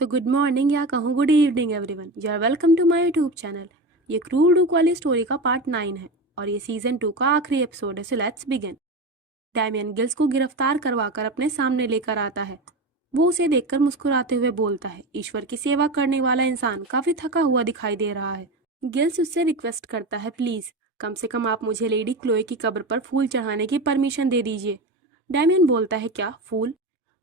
तो good morning या कहूँ good evening everyone, you are welcome to my YouTube channel. ये क्रूर डुक वाली स्टोरी का पार्ट 9 है और ये सीजन 2 का आखिरी एपिसोड है। So let's begin. Damian gills को गिरफ्तार करवाकर अपने सामने लेकर आता है। वो उसे देखकर मुस्कुराते हुए बोलता है, ईश्वर की सेवा करने वाला इंसान काफी थका हुआ दिखाई दे रहा है। गिल्स उससे रिक्वेस्ट करता है, प्लीज कम से कम आप मुझे लेडी क्लोए की कब्र पर फूल चढ़ाने की परमिशन दे दीजिए। डैमियन बोलता है, क्या फूल?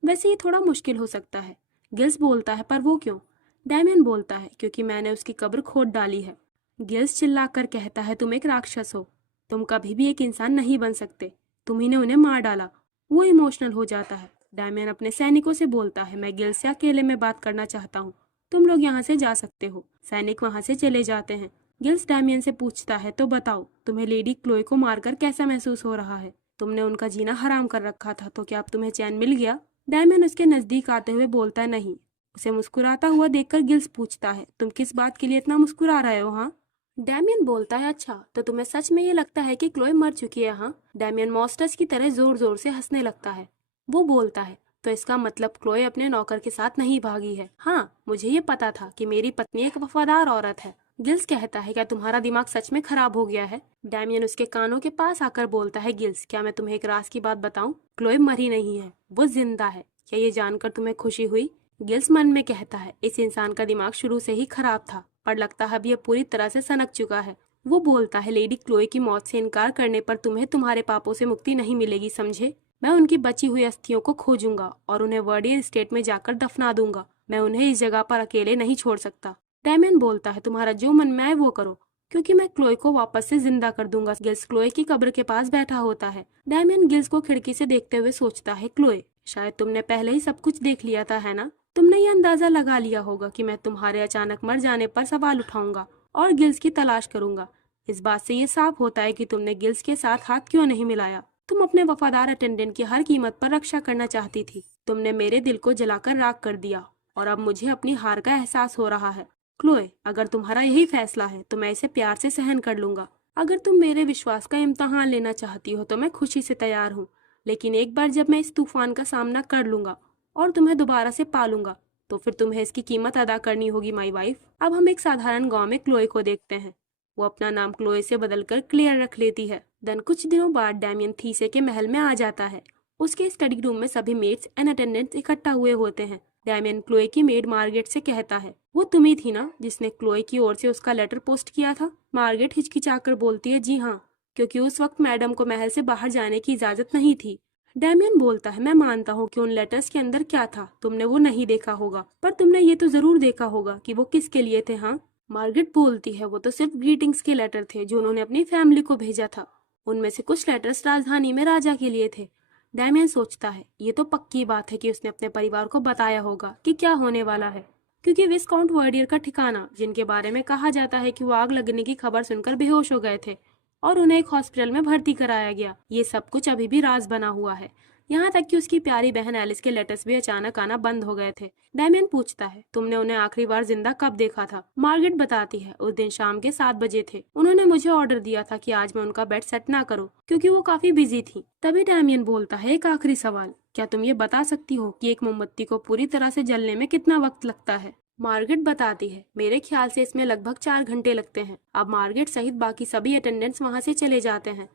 वैसे ये थोड़ा मुश्किल हो सकता है। गिल्स बोलता है, पर वो क्यों? डैमियन बोलता है, क्योंकि मैंने उसकी कब्र खोद डाली है। गिल्स चिल्लाकर कहता है, तुम एक राक्षस हो। तुम कभी भी एक इंसान नहीं बन सकते। तुम्ही ने उन्हें मार डाला। वो इमोशनल हो जाता है। डैमियन अपने सैनिकों से बोलता है, मैं गिल्स से अकेले में बात करना चाहता हूँ। तुम लोग यहाँ से जा सकते हो। सैनिक वहाँ से चले जाते हैं। गिल्स डैमियन से पूछता है, तो बताओ तुम्हें लेडी क्लोए को मारकर कैसा महसूस हो रहा है? तुमने उनका जीना हराम कर रखा था, तो क्या अब तुम्हें चैन मिल गया? डैमियन उसके नजदीक आते हुए बोलता है, नहीं। उसे मुस्कुराता हुआ देखकर गिल्स पूछता है, तुम किस बात के लिए इतना मुस्कुरा रहे हो? हाँ। डैमियन बोलता है, अच्छा तो तुम्हें सच में ये लगता है कि क्लोए मर चुकी है? हाँ। डैमियन मॉन्स्टर्स की तरह जोर जोर से हंसने लगता है। वो बोलता है, तो इसका मतलब क्लोए अपने नौकर के साथ नहीं भागी है? हाँ, मुझे ये पता था कि मेरी पत्नी एक वफादार औरत है। गिल्स कहता है, क्या तुम्हारा दिमाग सच में खराब हो गया है? डैमियन उसके कानों के पास आकर बोलता है, गिल्स क्या मैं तुम्हें एक राज की बात बताऊं? क्लोए मरी नहीं है, वो जिंदा है। क्या ये जानकर तुम्हें खुशी हुई? गिल्स मन में कहता है, इस इंसान का दिमाग शुरू से ही खराब था, पर लगता है अब ये पूरी तरह से सनक चुका है। वो बोलता है, लेडी क्लोए की मौत से इनकार करने पर तुम्हें तुम्हारे पापों से मुक्ति नहीं मिलेगी, समझे? मैं उनकी बची हुई अस्थियों को खोजूंगा और उन्हें वर्डियर स्टेट में जाकर दफना दूंगा। मैं उन्हें इस जगह पर अकेले नहीं छोड़ सकता। डैमियन बोलता है, तुम्हारा जो मन में आए वो करो, क्योंकि मैं क्लोए को वापस से जिंदा कर दूंगा। गिल्स क्लोए की कब्र के पास बैठा होता है। डैमियन गिल्स को खिड़की से देखते हुए सोचता है, क्लोए शायद तुमने पहले ही सब कुछ देख लिया था, है ना? तुमने ये अंदाजा लगा लिया होगा कि मैं तुम्हारे अचानक मर जाने पर सवाल उठाऊंगा और गिल्स की तलाश करूंगा। इस बात से ये साफ होता है कि तुमने गिल्स के साथ हाथ क्यों नहीं मिलाया। तुम अपने वफादार अटेंडेंट की हर कीमत पर रक्षा करना चाहती थी। तुमने मेरे दिल को जलाकर राख कर दिया और अब मुझे अपनी हार का एहसास हो रहा है। क्लोए, अगर तुम्हारा यही फैसला है तो मैं इसे प्यार से सहन कर लूंगा। अगर तुम मेरे विश्वास का इम्तहान लेना चाहती हो तो मैं खुशी से तैयार हूँ। लेकिन एक बार जब मैं इस तूफान का सामना कर लूंगा और तुम्हें दोबारा से पालूंगा, तो फिर तुम्हें इसकी कीमत अदा करनी होगी, माई वाइफ। अब हम एक साधारण गांव में क्लोए को देखते हैं। वो अपना नाम क्लोए से बदलकर क्लेयर रख लेती है। देन कुछ दिनों बाद डैमियन थीसे के महल में आ जाता है। उसके स्टडी रूम में सभी मेड्स एंड अटेंडेंट्स इकट्ठा हुए होते हैं। डैमियन क्लोए की मेड मार्गेट से कहता है, वो तुम ही थी ना जिसने क्लोए की ओर से उसका लेटर पोस्ट किया था? मार्गेट हिचकिचाकर बोलती है, जी हाँ, क्योंकि उस वक्त मैडम को महल से बाहर जाने की इजाजत नहीं थी। डैमियन बोलता है, मैं मानता हूँ कि उन लेटर्स के अंदर क्या था तुमने वो नहीं देखा होगा, पर तुमने ये तो जरूर देखा होगा कि वो किसके लिए थे। हाँ। मार्गरेट बोलती है, वो तो सिर्फ ग्रीटिंग्स के लेटर थे जो उन्होंने अपनी फैमिली को भेजा था। उनमें से कुछ लेटर्स राजधानी में राजा के लिए थे। डैमियन सोचता है, ये तो पक्की बात है कि उसने अपने परिवार को बताया होगा कि क्या होने वाला है, क्योंकि विस्काउंट वर्डियर का ठिकाना, जिनके बारे में कहा जाता है कि वो आग लगने की खबर सुनकर बेहोश हो गए थे और उन्हें एक हॉस्पिटल में भर्ती कराया गया, ये सब कुछ अभी भी राज बना हुआ है। यहाँ तक कि उसकी प्यारी बहन एलिस के लेटर्स भी अचानक आना बंद हो गए थे। डैमियन पूछता है, तुमने उन्हें आखिरी बार जिंदा कब देखा था? मार्गरेट बताती है, उस दिन शाम के 7 बजे थे। उन्होंने मुझे ऑर्डर दिया था कि आज मैं उनका बेड सेट ना करूं, क्योंकि वो काफी बिजी थी। तभी डैमियन बोलता है, एक आखिरी सवाल, क्या तुम ये बता सकती हो कि एक मोमबत्ती को पूरी तरह से जलने में कितना वक्त लगता है? मार्गरेट बताती है, मेरे ख्याल से इसमें लगभग 4 घंटे लगते हैं। अब मार्गरेट सहित बाकी सभी अटेंडेंट्स वहां से चले जाते हैं।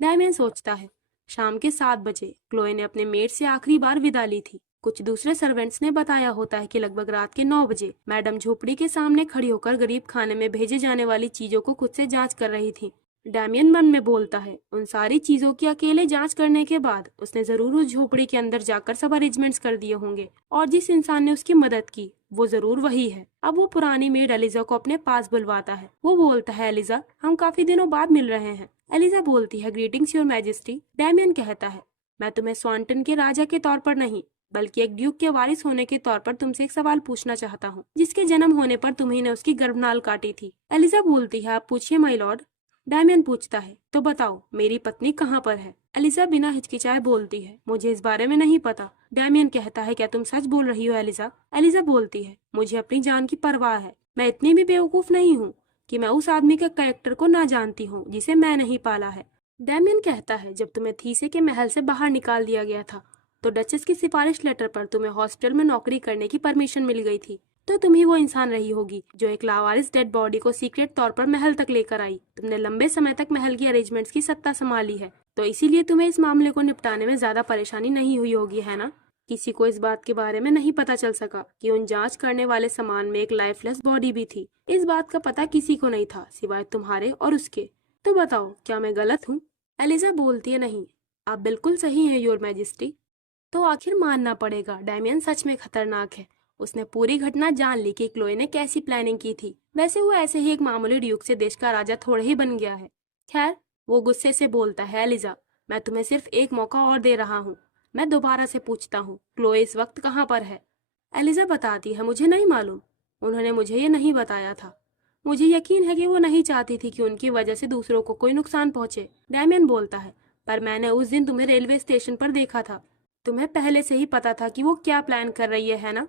डैमियन सोचता है, शाम के 7 बजे क्लोए ने अपने मेड से आखिरी बार विदा ली थी। कुछ दूसरे सर्वेंट्स ने बताया होता है कि लगभग रात के 9 बजे मैडम झोपड़ी के सामने खड़ी होकर गरीब खाने में भेजे जाने वाली चीजों को खुद से जांच कर रही थी। डैमियन मन में बोलता है, उन सारी चीजों की अकेले जांच करने के बाद उसने जरूर उस झोपड़ी के अंदर जाकर सब अरेंजमेंट्स कर दिए होंगे, और जिस इंसान ने उसकी मदद की वो जरूर वही है। अब वो पुरानी मेड एलिजा को अपने पास बुलवाता है। वो बोलता है, एलिजा, हम काफी दिनों बाद मिल रहे हैं। एलिजा बोलती है, ग्रीटिंग्स योर मैजेस्टी। डैमियन कहता है, मैं तुम्हें स्वांटन के राजा के तौर पर नहीं, बल्कि एक ड्यूक के वारिस होने के तौर पर तुमसे एक सवाल पूछना चाहता हूँ, जिसके जन्म होने पर तुम्ही ने उसकी गर्भनाल काटी थी। एलिजा बोलती है, आप पूछिए माय लॉर्ड। डैमियन पूछता है, तो बताओ मेरी पत्नी कहाँ पर है? एलिजा बिना हिचकिचाए बोलती है, मुझे इस बारे में नहीं पता। डैमियन कहता है, क्या तुम सच बोल रही हो एलिजा? एलिजा बोलती है, मुझे अपनी जान की परवाह है। मैं इतनी भी बेवकूफ नहीं हूँ कि मैं उस आदमी के कैरेक्टर को ना जानती हूँ जिसे मैं नहीं पाला है। डैमियन कहता है, जब तुम्हें थीसे के महल से बाहर निकाल दिया गया था तो डचेस की सिफारिश लेटर पर तुम्हें हॉस्पिटल में नौकरी करने की परमिशन मिल गई थी। तो तुम ही वो इंसान रही होगी जो एक लावारिस डेड बॉडी को सीक्रेट तौर पर महल तक लेकर आई। तुमने लंबे समय तक महल की अरेंजमेंट्स की सत्ता संभाली है, तो इसीलिए तुम्हें इस मामले को निपटाने में ज्यादा परेशानी नहीं हुई होगी, है ना? किसी को इस बात के बारे में नहीं पता चल सका कि उन जांच करने वाले सामान में एक लाइफलेस बॉडी भी थी। इस बात का पता किसी को नहीं था सिवाय तुम्हारे और उसके। तो बताओ, क्या मैं गलत हूँ? एलिजा बोलती है, नहीं, आप बिल्कुल सही हैं योर मैजेस्टी। तो आखिर मानना पड़ेगा, डैमियन सच में खतरनाक है। उसने पूरी घटना जान ली कि क्लोए ने कैसी प्लानिंग की थी। वैसे वो ऐसे ही एक मामूली ड्यूक से देश का राजा थोड़े ही बन गया है। खैर, वो गुस्से से बोलता है, एलिजा, मैं तुम्हें सिर्फ एक मौका और दे रहा हूँ। मैं दोबारा से पूछता हूँ, क्लोए इस वक्त कहाँ पर है? एलिजा बताती है, मुझे नहीं मालूम। उन्होंने मुझे ये नहीं बताया था। मुझे यकीन है कि वो नहीं चाहती थी कि उनकी वजह से दूसरों को कोई नुकसान पहुंचे। डैमियन बोलता है, पर मैंने उस दिन तुम्हें रेलवे स्टेशन पर देखा था। तुम्हें पहले से ही पता था कि वो क्या प्लान कर रही है ना?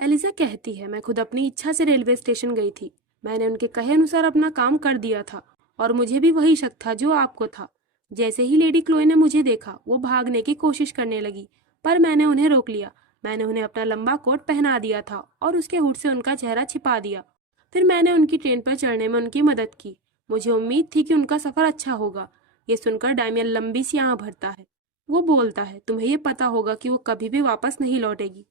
एलिजा कहती है, मैं खुद अपनी इच्छा से रेलवे स्टेशन गई थी। मैंने उनके कहे अनुसार अपना काम कर दिया था, और मुझे भी वही शक था जो आपको था। जैसे ही लेडी क्लोए ने मुझे देखा, वो भागने की कोशिश करने लगी, पर मैंने उन्हें रोक लिया। मैंने उन्हें अपना लंबा कोट पहना दिया था और उसके हुड से उनका चेहरा छिपा दिया। फिर मैंने उनकी ट्रेन पर चढ़ने में उनकी मदद की। मुझे उम्मीद थी कि उनका सफर अच्छा होगा। ये सुनकर डैमियन लंबी सी आंख भरता है। वो बोलता है, तुम्हें ये पता होगा कि वो कभी भी वापस नहीं लौटेगी।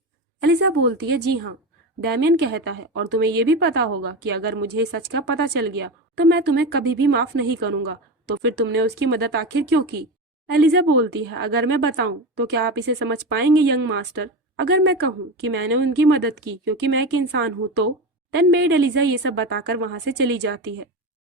एलिजा बोलती है, जी हाँ। डैमियन कहता है, और तुम्हें ये भी पता होगा कि अगर मुझे सच का पता चल गया तो मैं तुम्हें कभी भी माफ नहीं करूंगा। तो फिर तुमने उसकी मदद आखिर क्यों की? एलिजा बोलती है, अगर मैं बताऊं तो क्या आप इसे समझ पाएंगे यंग मास्टर? अगर मैं कहूं कि मैंने उनकी मदद की क्योंकि मैं एक इंसान हूं तो? देन मेड एलिजा ये सब बताकर वहां से चली जाती है।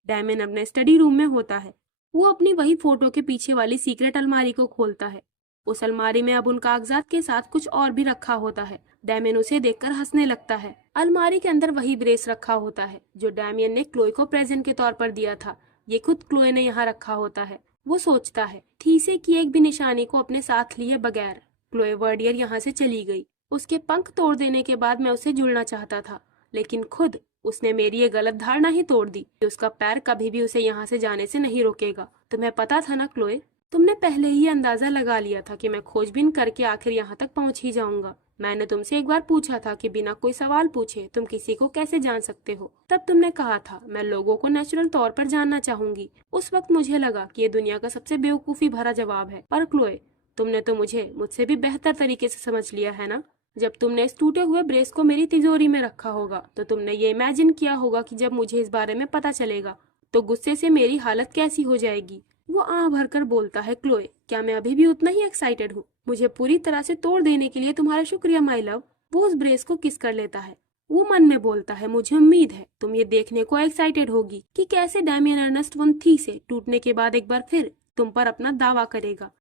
डैमियन अपने स्टडी रूम में होता है। वो अपनी वही फोटो के पीछे वाली सीक्रेट अलमारी को खोलता है। उस अलमारी में अब उन कागजात के साथ कुछ और भी रखा होता है। डैमियन उसे देखकर हंसने लगता है। अलमारी के अंदर वही ब्रेस रखा होता है जो डैमियन ने क्लोए को प्रेजेंट के तौर पर दिया था। ये खुद क्लोए ने यहाँ रखा होता है। वो सोचता है, थीसे की एक भी निशानी को अपने साथ लिए बगैर क्लोए वर्डियर यहाँ से चली गई। उसके पंख तोड़ देने के बाद मैं उसे जुड़ना चाहता था, लेकिन खुद उसने मेरी ये गलत धारणा ही तोड़ दी कि उसका पैर कभी भी उसे यहाँ से जाने से नहीं रोकेगा। तुम्हें पता था ना क्लोए, तुमने पहले ही अंदाजा लगा लिया था कि मैं खोजबीन करके आखिर यहाँ तक पहुँच ही जाऊंगा। मैंने तुमसे एक बार पूछा था कि बिना कोई सवाल पूछे तुम किसी को कैसे जान सकते हो। तब तुमने कहा था, मैं लोगों को नेचुरल तौर पर जानना चाहूंगी। उस वक्त मुझे लगा कि ये दुनिया का सबसे बेवकूफी भरा जवाब है, पर क्लोए, तुमने तो मुझे मुझसे भी बेहतर तरीके से समझ लिया है ना। जब तुमने इस टूटे हुए ब्रेस को मेरी तिजोरी में रखा होगा तो तुमने ये इमेजिन किया होगा कि जब मुझे इस बारे में पता चलेगा तो गुस्से से मेरी हालत कैसी हो जाएगी। वो आह भरकर बोलता है, क्लोए, क्या मैं अभी भी उतना ही एक्साइटेड हूँ मुझे पूरी तरह से तोड़ देने के लिए? तुम्हारा शुक्रिया माय लव। वो उस ब्रेस को किस कर लेता है। वो मन में बोलता है, मुझे उम्मीद है तुम ये देखने को एक्साइटेड होगी कि कैसे डैमियन अर्नेस्ट वन थी से टूटने के बाद एक बार फिर तुम पर अपना दावा करेगा।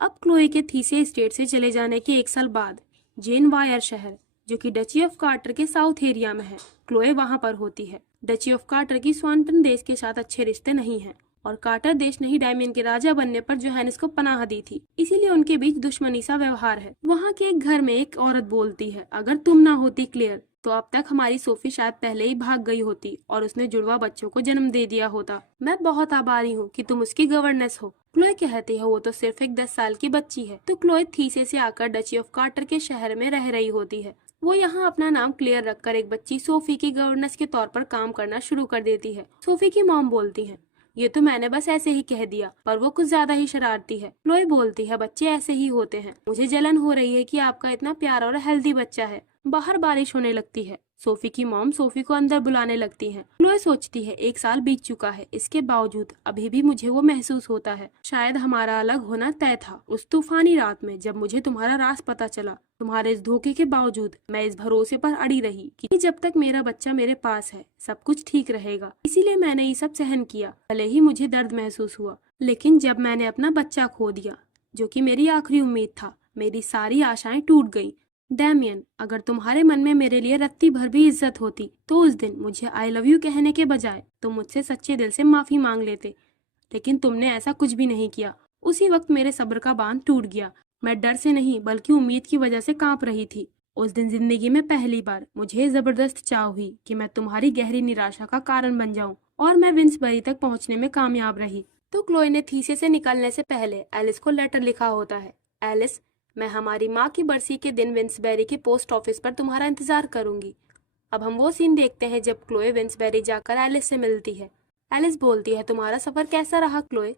अब क्लोए के थीसे स्टेट से चले जाने के 1 साल बाद जेन वायर शहर, जो कि डची ऑफ कार्टर के साउथ एरिया में है, क्लोए वहां पर होती है। डची ऑफ कार्टर की स्वानटन देश के साथ अच्छे रिश्ते नहीं हैं, और कार्टर देश ने ही डैमियन के राजा बनने पर जोहानिस को पनाह दी थी, इसीलिए उनके बीच दुश्मनी सा व्यवहार है। वहाँ के एक घर में एक औरत बोलती है, अगर तुम ना होती क्लेयर तो अब तक हमारी सोफी शायद पहले ही भाग गई होती और उसने जुड़वा बच्चों को जन्म दे दिया होता। मैं बहुत आभारी हूँ कि तुम उसकी गवर्नेस हो। क्लोए कहती है, वो तो सिर्फ एक 10 साल की बच्ची है। तो क्लोए थीसे से आकर डची ऑफ कार्टर के शहर में रह रही होती है। वो यहाँ अपना नाम क्लियर रखकर एक बच्ची सोफी की गवर्नेस के तौर पर काम करना शुरू कर देती है। सोफी की मॉम बोलती है, ये तो मैंने बस ऐसे ही कह दिया, पर वो कुछ ज्यादा ही शरारती है। क्लोए बोलती है, बच्चे ऐसे ही होते हैं। मुझे जलन हो रही है कि आपका इतना प्यारा और हेल्दी बच्चा है। बाहर बारिश होने लगती है। सोफी की मॉम सोफी को अंदर बुलाने लगती है। क्लोए सोचती है, 1 साल बीत चुका है, इसके बावजूद अभी भी मुझे वो महसूस होता है। शायद हमारा अलग होना तय था। उस तूफानी रात में जब मुझे तुम्हारा राज पता चला, तुम्हारे इस धोखे के बावजूद मैं इस भरोसे पर अड़ी रही कि जब तक मेरा बच्चा मेरे पास है सब कुछ ठीक रहेगा। इसीलिए मैंने ये सब सहन किया, भले ही मुझे दर्द महसूस हुआ। लेकिन जब मैंने अपना बच्चा खो दिया, जो कि मेरी आखिरी उम्मीद था, मेरी सारी आशाएं टूट गईं। डैमियन, अगर तुम्हारे मन में मेरे लिए रत्ती भर भी इज्जत होती तो उस दिन मुझे आई लव यू कहने के बजाय तुम मुझसे सच्चे दिल से माफी मांग लेते, लेकिन तुमने ऐसा कुछ भी नहीं किया। उसी वक्त मेरे सब्र का बांध टूट गया। मैं डर से नहीं बल्कि उम्मीद की वजह से कांप रही थी। उस दिन जिंदगी में पहली बार मुझे जबरदस्त चाह हुई कि मैं तुम्हारी गहरी निराशा का कारण बन जाऊं, और मैं विंसबरी तक पहुंचने में कामयाब रही। तो क्लोए ने थीसे से निकलने से पहले एलिस को लेटर लिखा होता है। एलिस, मैं हमारी माँ की बरसी के दिन विंसबेरी के पोस्ट ऑफिस पर तुम्हारा इंतजार करूंगी। अब हम वो सीन देखते हैं जब क्लोए विंसबेरी जाकर एलिस से मिलती है। एलिस बोलती है, तुम्हारा सफर कैसा रहा क्लोए?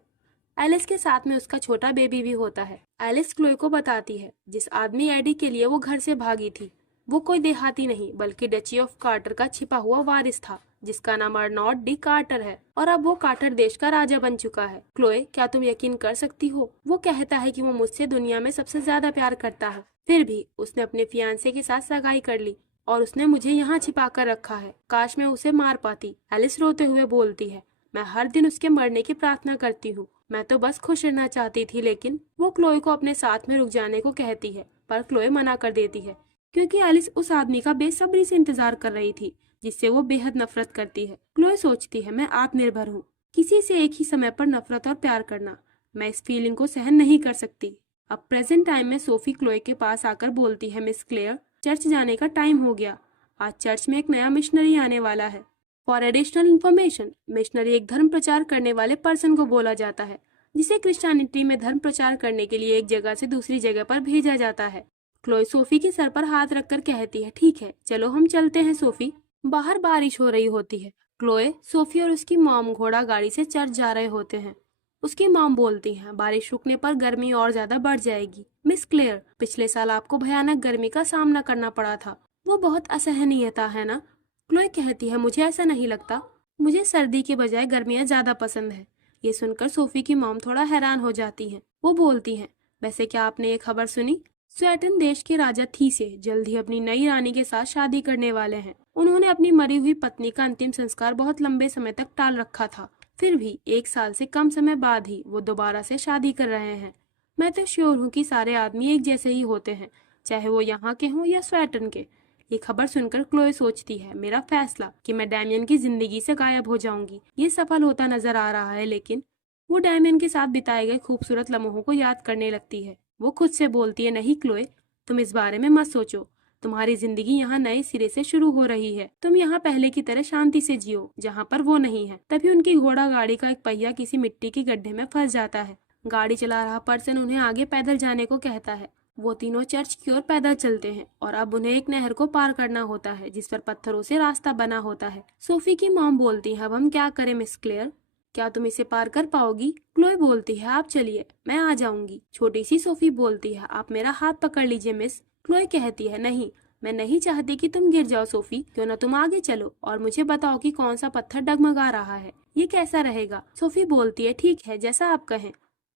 एलिस के साथ में उसका छोटा बेबी भी होता है। एलिस क्लोए को बताती है जिस आदमी एडी के लिए वो घर से भागी थी वो कोई देहाती नहीं बल्कि डची ऑफ कार्टर का छिपा हुआ वारिस था, जिसका नाम अर्नॉल्ड डी कार्टर है, और अब वो कार्टर देश का राजा बन चुका है। क्लोए, क्या तुम यकीन कर सकती हो? वो कहता है कि वो मुझसे दुनिया में सबसे ज्यादा प्यार करता है, फिर भी उसने अपने फियांसे के साथ सगाई कर ली और उसने मुझे यहाँ छिपा कर रखा है। काश मैं उसे मार पाती। एलिस रोते हुए बोलती है, मैं हर दिन उसके मरने की प्रार्थना करती हूँ। मैं तो बस खुश रहना चाहती थी। लेकिन वो क्लोए को अपने साथ में रुक जाने को कहती है, पर क्लोए मना कर देती है क्योंकि एलिस उस आदमी का बेसब्री से इंतजार कर रही थी जिससे वो बेहद नफरत करती है। क्लोए सोचती है, मैं आत्मनिर्भर हूँ, किसी से एक ही समय पर नफरत और प्यार करना, मैं इस फीलिंग को सहन नहीं कर सकती। अब प्रेजेंट टाइम में सोफी क्लोए के पास आकर बोलती है, मिस क्लेयर, चर्च जाने का टाइम हो गया। आज चर्च में एक नया मिशनरी आने वाला है। फॉर एडिशनल इन्फॉर्मेशन, मिशनरी एक धर्म प्रचार करने वाले पर्सन को बोला जाता है जिसे क्रिश्चियनिटी में धर्म प्रचार करने के लिए एक जगह से दूसरी जगह पर भेजा जाता है। क्लोए सोफी के सर पर हाथ रखकर कहती है, ठीक है, चलो हम चलते हैं सोफी। बाहर बारिश हो रही होती है। क्लोए, सोफी और उसकी मॉम घोड़ा गाड़ी से चर्च जा रहे होते हैं। उसकी मॉम बोलती है, बारिश रुकने पर गर्मी और ज्यादा बढ़ जाएगी। मिस क्लेयर, पिछले साल आपको भयानक गर्मी का सामना करना पड़ा था, वो बहुत असहनीय था, है ना? क्लोए कहती है, मुझे ऐसा नहीं लगता, मुझे सर्दी के बजाय गर्मियाँ ज्यादा पसंद है। ये सुनकर सोफी की मॉम थोड़ा हैरान हो जाती है। वो बोलती है, वैसे क्या आपने ये खबर सुनी? स्वेटन देश के राजा थीसे जल्द ही अपनी नई रानी के साथ शादी करने वाले हैं। उन्होंने अपनी मरी हुई पत्नी का अंतिम संस्कार बहुत लंबे समय तक टाल रखा था, फिर भी 1 साल से कम समय बाद ही वो दोबारा से शादी कर रहे हैं। मैं तो श्योर हूँ कि सारे आदमी एक जैसे ही होते हैं, चाहे वो यहाँ के हों या स्वेटन के। ये खबर सुनकर क्लोए सोचती है, मेरा फैसला कि मैं डैमियन की जिंदगी से गायब हो जाऊंगी ये सफल होता नजर आ रहा है। लेकिन वो डैमियन के साथ बिताए गए खूबसूरत लम्हों को याद करने लगती है। वो खुद से बोलती है, नहीं क्लोए, तुम इस बारे में मत सोचो, तुम्हारी जिंदगी यहाँ नए सिरे से शुरू हो रही है। तुम यहाँ पहले की तरह शांति से जियो जहाँ पर वो नहीं है। तभी उनकी घोड़ा गाड़ी का एक पहिया किसी मिट्टी के गड्ढे में फंस जाता है। गाड़ी चला रहा पर्सन उन्हें आगे पैदल जाने को कहता है। वो तीनों चर्च की ओर पैदल चलते हैं और अब उन्हें एक नहर को पार करना होता है जिस पर पत्थरों से रास्ता बना होता है। सोफी की मॉम बोलती है, अब हम क्या करें मिस क्लेयर, क्या तुम इसे पार कर पाओगी? क्लोए बोलती है, आप चलिए, मैं आ जाऊंगी। छोटी सी सोफी बोलती है, आप मेरा हाथ पकड़ लीजिए मिस। क्लोए कहती है, नहीं, मैं नहीं चाहती कि तुम गिर जाओ सोफी, क्यों ना तुम आगे चलो और मुझे बताओ कि कौन सा पत्थर डगमगा रहा है, ये कैसा रहेगा? सोफी बोलती है, ठीक है, जैसा आप कहें।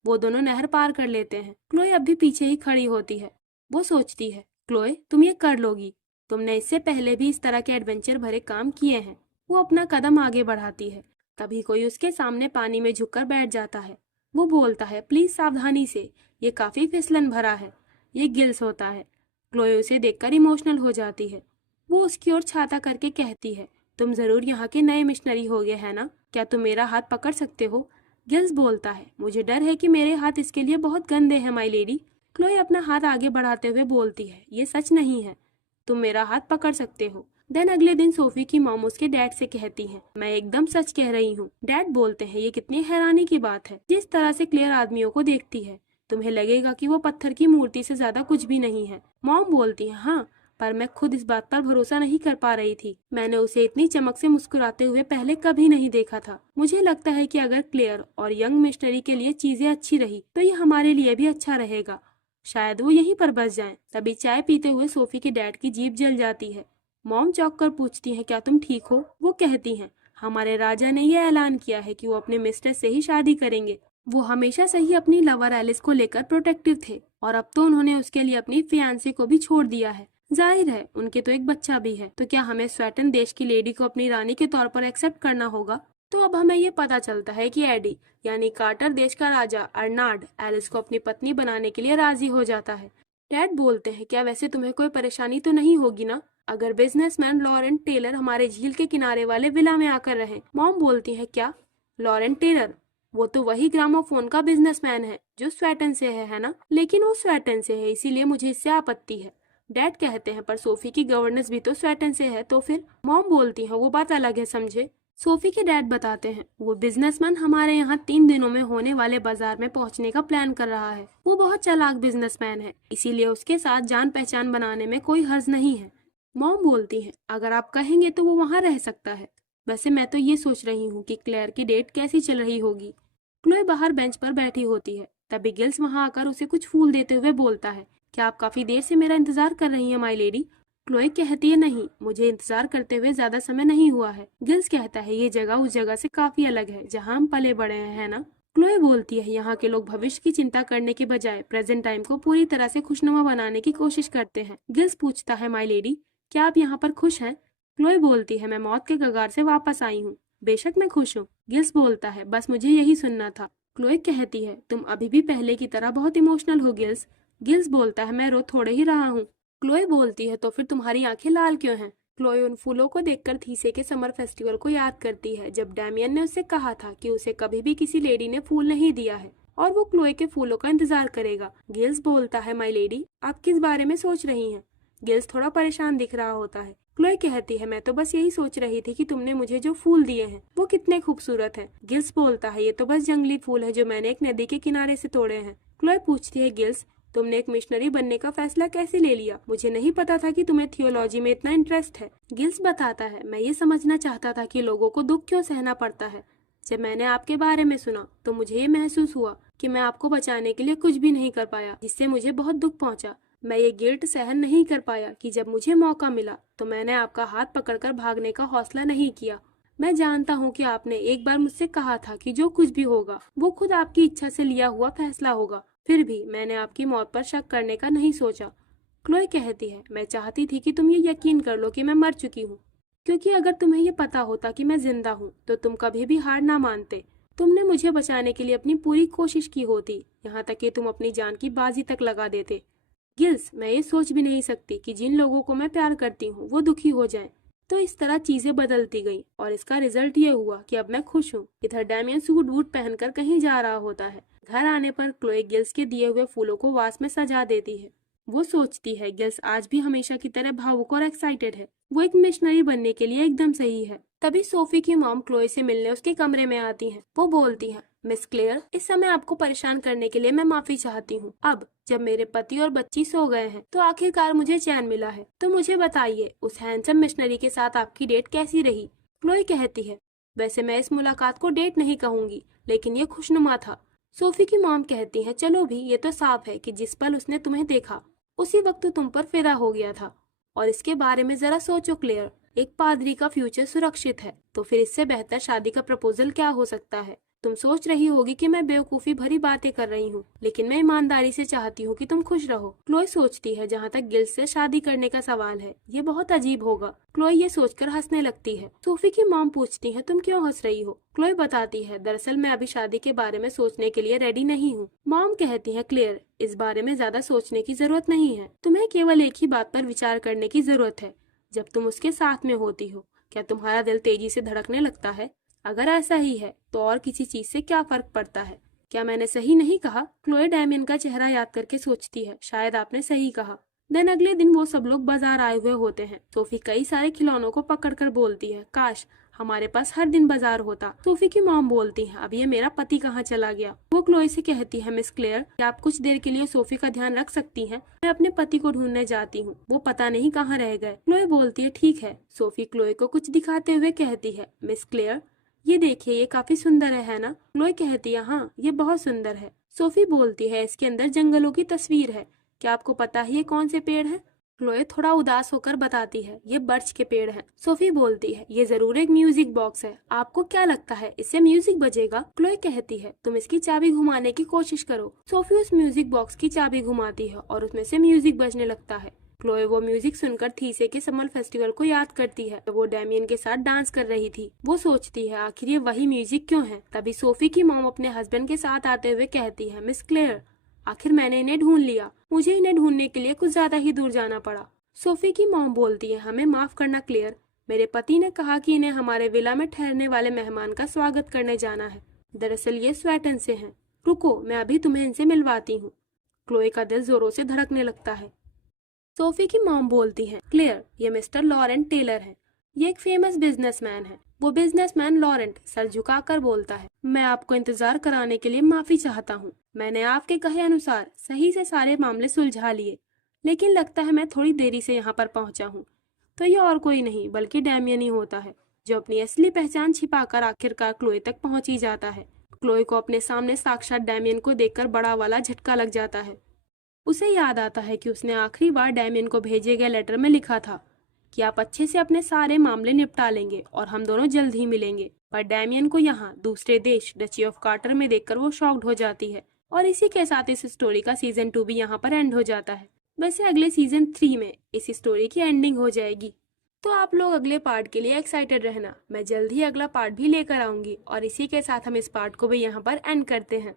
वो दोनों नहर पार कर लेते हैं। क्लोए अब भी पीछे ही खड़ी होती है। वो सोचती है, क्लोए, तुम ये कर लोगी, तुमने इससे पहले भी इस तरह के एडवेंचर भरे काम किए हैं। वो अपना कदम आगे बढ़ाती है। तभी कोई उसके सामने पानी में झुककर बैठ जाता है। वो बोलता है, प्लीज सावधानी से, ये काफी फिसलन भरा है। ये गिल्स होता है। क्लोए उसे देखकर इमोशनल हो जाती है। वो उसकी ओर छाता करके कहती है, तुम जरूर यहाँ के नए मिशनरी होगे, है ना? क्या तुम मेरा हाथ पकड़ सकते हो? गिल्स बोलता है, मुझे डर है कि मेरे हाथ इसके लिए बहुत गंदे हैं माई लेडी। क्लोए अपना हाथ आगे बढ़ाते हुए बोलती है, ये सच नहीं है, तुम मेरा हाथ पकड़ सकते हो। देन अगले दिन सोफी की मॉम उसके डैड से कहती है, मैं एकदम सच कह रही हूँ। डैड बोलते हैं, ये कितनी हैरानी की बात है, जिस तरह से क्लेयर आदमियों को देखती है तुम्हें लगेगा कि वो पत्थर की मूर्ति से ज्यादा कुछ भी नहीं है। मॉम बोलती है, हाँ, पर मैं खुद इस बात पर भरोसा नहीं कर पा रही थी। मैंने उसे इतनी चमक से मुस्कुराते हुए पहले कभी नहीं देखा था। मुझे लगता है कि अगर क्लेयर और यंग मिशनरी के लिए चीजें अच्छी रही तो ये हमारे लिए भी अच्छा रहेगा। शायद वो यहीं पर बस जाएं। तभी चाय पीते हुए सोफी के डैड की जीभ जल जाती है। मॉम चौंक कर पूछती है, क्या तुम ठीक हो? वो कहती हैं, हमारे राजा ने यह ऐलान किया है कि वो अपने मिस्टर से ही शादी करेंगे। वो हमेशा से ही अपनी लवर एलिस को लेकर प्रोटेक्टिव थे और अब तो उन्होंने उसके लिए अपनी फियांसे को भी छोड़ दिया है। जाहिर है उनके तो एक बच्चा भी है। तो क्या हमें स्वेटन देश की लेडी को अपनी रानी के तौर पर एक्सेप्ट करना होगा? तो अब हमें ये पता चलता है कि एडी यानी कार्टर देश का राजा अर्नाल्ड एलिस को अपनी पत्नी बनाने के लिए राजी हो जाता है। डैड बोलते हैं, क्या वैसे तुम्हें कोई परेशानी तो नहीं होगी ना अगर बिजनेसमैन लॉरेंट टेलर हमारे झील के किनारे वाले विला में आकर रहे? मॉम बोलती है, क्या लॉरेंट टेलर? वो तो वही ग्रामोफोन का बिजनेसमैन है जो स्वेटन से है ना? लेकिन वो स्वेटन से है, इसीलिए मुझे इससे आपत्ति है। डैड कहते हैं, पर सोफी की गवर्नेंस भी तो स्वेटन से है, तो फिर? मॉम बोलती है, वो बात अलग है, समझे? सोफी के डैड बताते हैं वो बिजनेसमैन हमारे यहाँ 3 दिनों में होने वाले बाजार में पहुँचने का प्लान कर रहा है। वो बहुत चालाक बिजनेसमैन है, इसीलिए उसके साथ जान पहचान बनाने में कोई हर्ज नहीं है। मॉम बोलती है अगर आप कहेंगे तो वो वहाँ रह सकता है। वैसे मैं तो ये सोच रही हूँ कि क्लेयर की डेट कैसी चल रही होगी। क्लोए बाहर बेंच पर बैठी होती है, तभी गिल्स वहाँ आकर उसे कुछ फूल देते हुए बोलता है, क्या आप काफी देर से मेरा इंतजार कर रही हैं माई लेडी? क्लोए कहती है नहीं, मुझे इंतजार करते हुए ज्यादा समय नहीं हुआ है। गिल्स कहता है ये जगह उस जगह से काफी अलग है जहाँ हम पले बड़े हैं, है ना? क्लोए बोलती है यहाँ के लोग भविष्य की चिंता करने के बजाय प्रेजेंट टाइम को पूरी तरह से खुशनुमा बनाने की कोशिश करते हैं। गिल्स पूछता है माई लेडी, क्या आप यहाँ पर खुश हैं? क्लोए बोलती है मैं मौत के कगार से वापस आई हूँ, बेशक मैं खुश हूँ। गिल्स बोलता है बस मुझे यही सुनना था। क्लोए कहती है तुम अभी भी पहले की तरह बहुत इमोशनल हो गिल्स। गिल्स बोलता है मैं रो थोड़े ही रहा हूँ। क्लोए बोलती है तो फिर तुम्हारी आंखें लाल क्यों हैं? क्लोए उन फूलों को देखकर थीसे के समर फेस्टिवल को याद करती है जब डैमियन ने उससे कहा था कि उसे कभी भी किसी लेडी ने फूल नहीं दिया है और वो क्लोए के फूलों का इंतजार करेगा। गिल्स बोलता है माई लेडी आप किस बारे में सोच रही हैं? गिल्स थोड़ा परेशान दिख रहा होता है। क्लोए कहती है मैं तो बस यही सोच रही थी कि तुमने मुझे जो फूल दिए हैं वो कितने खूबसूरत हैं। गिल्स बोलता है ये तो बस जंगली फूल है जो मैंने एक नदी के किनारे से तोड़े हैं। क्लोए पूछती है गिल्स तुमने एक मिशनरी बनने का फैसला कैसे ले लिया? मुझे नहीं पता था कि तुम्हें थियोलॉजी में इतना इंटरेस्ट है। गिल्स बताता है मैं ये समझना चाहता था कि लोगों को दुख क्यों सहना पड़ता है। जब मैंने आपके बारे में सुना तो मुझे ये महसूस हुआ कि मैं आपको बचाने के लिए कुछ भी नहीं कर पाया, जिससे मुझे बहुत दुख पहुंचा। मैं ये गिल्ट सहन नहीं कर पाया कि जब मुझे मौका मिला तो मैंने आपका हाथ पकड़कर भागने का हौसला नहीं किया। मैं जानता हूँ कि आपने एक बार मुझसे कहा था कि जो कुछ भी होगा वो खुद आपकी इच्छा से लिया हुआ फैसला होगा, फिर भी मैंने आपकी मौत पर शक करने का नहीं सोचा। क्लोए कहती है मैं चाहती थी कि तुम ये यकीन कर लो कि मैं मर चुकी हूँ, क्योंकि अगर तुम्हें ये पता होता कि मैं जिंदा हूँ तो तुम कभी भी हार ना मानते। तुमने मुझे बचाने के लिए अपनी पूरी कोशिश की होती, यहाँ तक कि तुम अपनी जान की बाजी तक लगा देते। गिल्स मैं ये सोच भी नहीं सकती कि जिन लोगों को मैं प्यार करती हूँ वो दुखी हो जाएं। तो इस तरह चीजें बदलती गईं और इसका रिजल्ट ये हुआ कि अब मैं खुश हूँ। इधर डैमियन सूट वूट पहनकर कहीं जा रहा होता है। घर आने पर क्लोए गिल्स के दिए हुए फूलों को वास में सजा देती है। वो सोचती है गिल्स आज भी हमेशा की तरह भावुक और एक्साइटेड है। वो एक मिशनरी बनने के लिए एकदम सही है। तभी सोफी की मॉम क्लोए से मिलने उसके कमरे में आती हैं। वो बोलती हैं मिस क्लेयर इस समय आपको परेशान करने के लिए मैं माफी चाहती हूँ। अब जब मेरे पति और बच्ची सो गए हैं तो आखिरकार मुझे चैन मिला है। तो मुझे बताइए उस हैंडसम मिशनरी के साथ आपकी डेट कैसी रही? क्लोए कहती है वैसे मैं इस मुलाकात को डेट नहीं कहूंगी, लेकिन ये खुशनुमा था। सोफी की मॉम कहती है चलो भी ये तो साफ है कि जिस पल उसने तुम्हें देखा उसी वक्त तुम पर फिदा हो गया था। और इसके बारे में जरा सोचो क्लेयर, एक पादरी का फ्यूचर सुरक्षित है तो फिर इससे बेहतर शादी का प्रपोजल क्या हो सकता है? तुम सोच रही होगी कि मैं बेवकूफी भरी बातें कर रही हूँ, लेकिन मैं ईमानदारी से चाहती हूँ कि तुम खुश रहो। क्लोए सोचती है जहाँ तक गिल्स से शादी करने का सवाल है ये बहुत अजीब होगा। क्लोए ये सोचकर हंसने लगती है। सोफी की मॉम पूछती है तुम क्यों हंस रही हो? क्लोए बताती है दरअसल मैं अभी शादी के बारे में सोचने के लिए रेडी नहीं हूँ। मॉम कहती है क्लियर इस बारे में ज्यादा सोचने की जरूरत नहीं है, तुम्हें केवल एक ही बात पर विचार करने की जरूरत है। जब तुम उसके साथ में होती हो क्या तुम्हारा दिल तेजी से धड़कने लगता है? अगर ऐसा ही है तो और किसी चीज से क्या फर्क पड़ता है? क्या मैंने सही नहीं कहा? क्लोए डैमियन का चेहरा याद करके सोचती है शायद आपने सही कहा। देन अगले दिन वो सब लोग बाजार आए हुए होते हैं। सोफी कई सारे खिलौनों को पकड़कर बोलती है काश हमारे पास हर दिन बाजार होता। सोफी की मॉम बोलती है अब ये मेरा पति कहाँ चला गया? वो क्लोए से कहती है मिस क्लेयर क्या आप कुछ देर के लिए सोफी का ध्यान रख सकती हैं? मैं अपने पति को ढूंढने जाती हूँ, वो पता नहीं कहाँ रह गए। क्लोए बोलती है ठीक है। सोफी क्लोए को कुछ दिखाते हुए कहती है मिस क्लेयर ये देखिए ये काफी सुंदर है ना? क्लोए कहती है हाँ ये बहुत सुंदर है। सोफी बोलती है इसके अंदर जंगलों की तस्वीर है, क्या आपको पता है ये कौन से पेड़ है? क्लोए थोड़ा उदास होकर बताती है ये बर्च के पेड़ हैं। सोफी बोलती है ये जरूर एक म्यूजिक बॉक्स है, आपको क्या लगता है इससे म्यूजिक बजेगा? क्लोए कहती है तुम इसकी चाबी घुमाने की कोशिश करो। सोफी उस म्यूजिक बॉक्स की चाबी घुमाती है और उसमें से म्यूजिक बजने लगता है। क्लोए वो म्यूजिक सुनकर थीसे के समर फेस्टिवल को याद करती है। वो डैमियन के साथ डांस कर रही थी। वो सोचती है आखिर ये वही म्यूजिक क्यों है? तभी सोफी की मॉम अपने हस्बैंड के साथ आते हुए कहती है मिस क्लेयर आखिर मैंने इन्हें ढूंढ लिया, मुझे इन्हें ढूंढने के लिए कुछ ज्यादा ही दूर जाना पड़ा। सोफी की मॉम बोलती है हमें माफ करना क्लेयर, मेरे पति ने कहा कि इन्हें हमारे विला में ठहरने वाले मेहमान का स्वागत करने जाना है। दरअसल ये स्वेटन से हैं। रुको मैं अभी तुम्हें इनसे मिलवाती हूँ। क्लोए का दिल जोरों से धड़कने लगता है। सोफी की मॉम बोलती है क्लेयर ये मिस्टर लॉरेंट टेलर है, ये एक फेमस बिजनेसमैन है। वो बिजनेसमैन लॉरेंट सर झुकाकर बोलता है, मैं आपको इंतजार कराने के लिए माफी चाहता हूँ। मैंने आपके कहे अनुसार सही से सारे मामले सुलझा लिए, लेकिन लगता है मैं थोड़ी देरी से यहाँ पर पहुंचा हूँ। तो ये और कोई नहीं बल्कि डैमियन ही होता है, जो अपनी असली पहचान छिपाकर आखिरकार क्लोए तक पहुंच ही जाता है। क्लोए को अपने सामने साक्षात डैमियन को देखकर बड़ा वाला झटका लग जाता है। उसे याद आता है कि उसने आखिरी बार डैमियन को भेजे गए लेटर में लिखा था कि आप अच्छे से अपने सारे मामले निपटा लेंगे और हम दोनों जल्द ही मिलेंगे। पर डैमियन को यहाँ दूसरे देश डची ऑफ कार्टर में देखकर वो शॉक्ड हो जाती है। और इसी के साथ इस स्टोरी का सीजन 2 भी यहाँ पर एंड हो जाता है। वैसे अगले सीजन 3 में इस स्टोरी की एंडिंग हो जाएगी। तो आप लोग अगले पार्ट के लिए एक्साइटेड रहना, मैं जल्द ही अगला पार्ट भी लेकर आऊंगी। और इसी के साथ हम इस पार्ट को भी यहाँ पर एंड करते हैं।